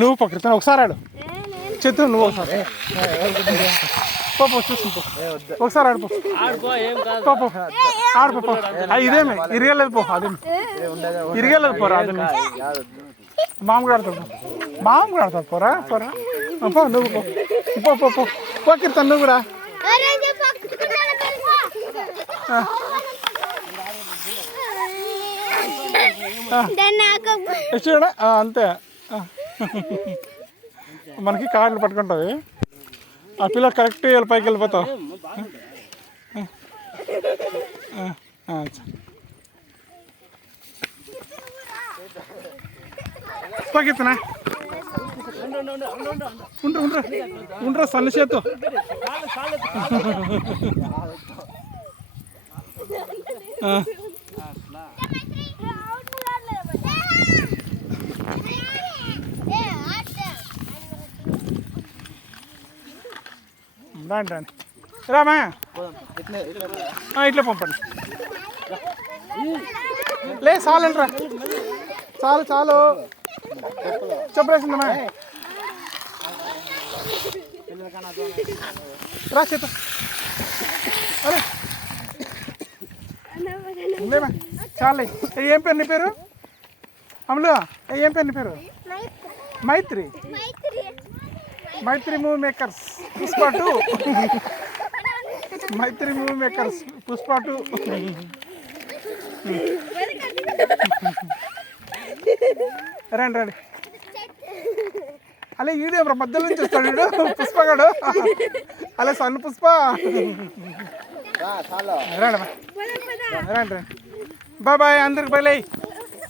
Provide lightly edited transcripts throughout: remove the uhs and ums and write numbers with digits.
నువ్వు పక్కన ఒకసారి ఆడు చేతు నువ్వు ఒకసారి పో చూసి ఒకసారి ఆడిపో ఆడిపో ఇదేమి ఇరిగలేదు పో అదేమి ఇరిగలేదు పోరా అదే మామూలు ఆడుతుంది మామూలు ఆడుతుంది పోరా పోరా పో నువ్వు పో పో పో పో కీర్తన్ నువ్వు కూడా చూడా అంతే మనకి కార్డులు పట్టుకుంటుంది ఆ పిల్ల కరెక్ట్ పైకి వెళ్ళిపోతావు పైకెత్తనా ఉండరా సన్న చేతు రాండి రాండి రామా ఇట్లా పంపండి లే చాలండి రా చాలు చాలు చెప్పలేసిందమ్మా రా చేత అరే లేమా చాలే ఏం పేరు నీ పేరు అమలు ఏం పేరు నీ పేరు మైత్రి మైత్రి మూవీ మేకర్స్ పుష్ప 2 మైత్రి మూవీ మేకర్స్ పుష్ప 2 రండి రండి అలా వీడియో మధ్యలో నుంచి వస్తాడు వీడు పుష్పగాడు అలా సన్న పుష్ప రండి రండి రండి బాయ్ బాయ్ అందరికి బాయ్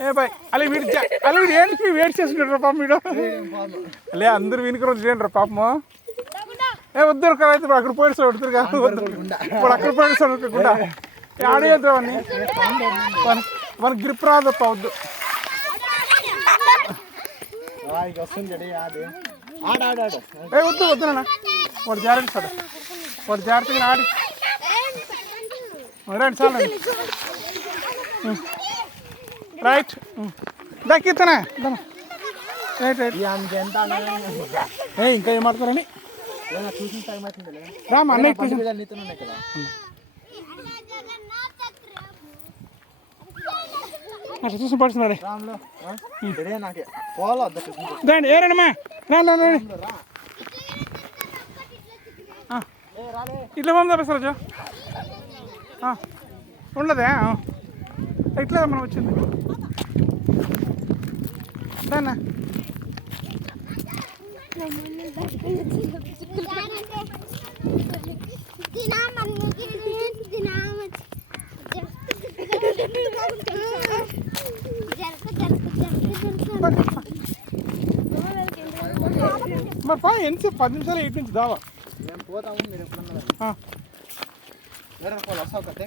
ఏ బాయ్ అలా వీడు అలా వీడు ఏంటి వెయిట్ చేస్తుంటారు పాపం వీడు అలే అందరు వీనికి రోజు చేయండి పాపము ఏ వద్దరు కదా అయితే అక్కడ పోయిస్తాడు వద్దురు కాదు ఇప్పుడు అక్కడ పోయిస్తాడు కూడా ఆడేద్దు అవన్నీ మన గ్రిప్ రాదప్ప వద్దు ఏ వద్దు వద్దునా వాడు జాగ్రత్త వాడు జాగ్రత్తగా ఆడి రండి చాలండి రైట్ దక్కితనా రైట్ రైట్ ఏ ఇంకా ఏం ఆడతారని రామ అన్నయ్య అట్లా చూసి పడుతున్నాడే రండి ఏరండమ్మా రండి ఇట్లా పంపు తప్పిస్తారు జో ఉండదే ఇట్లా మనం వచ్చింది దాన్నా మరి పా ఎంత 10 నిమిషాలు 8 నుంచి దావా మేము పోతాము మీరు ఎప్పుడన్నా వేరే వస్తావు కదా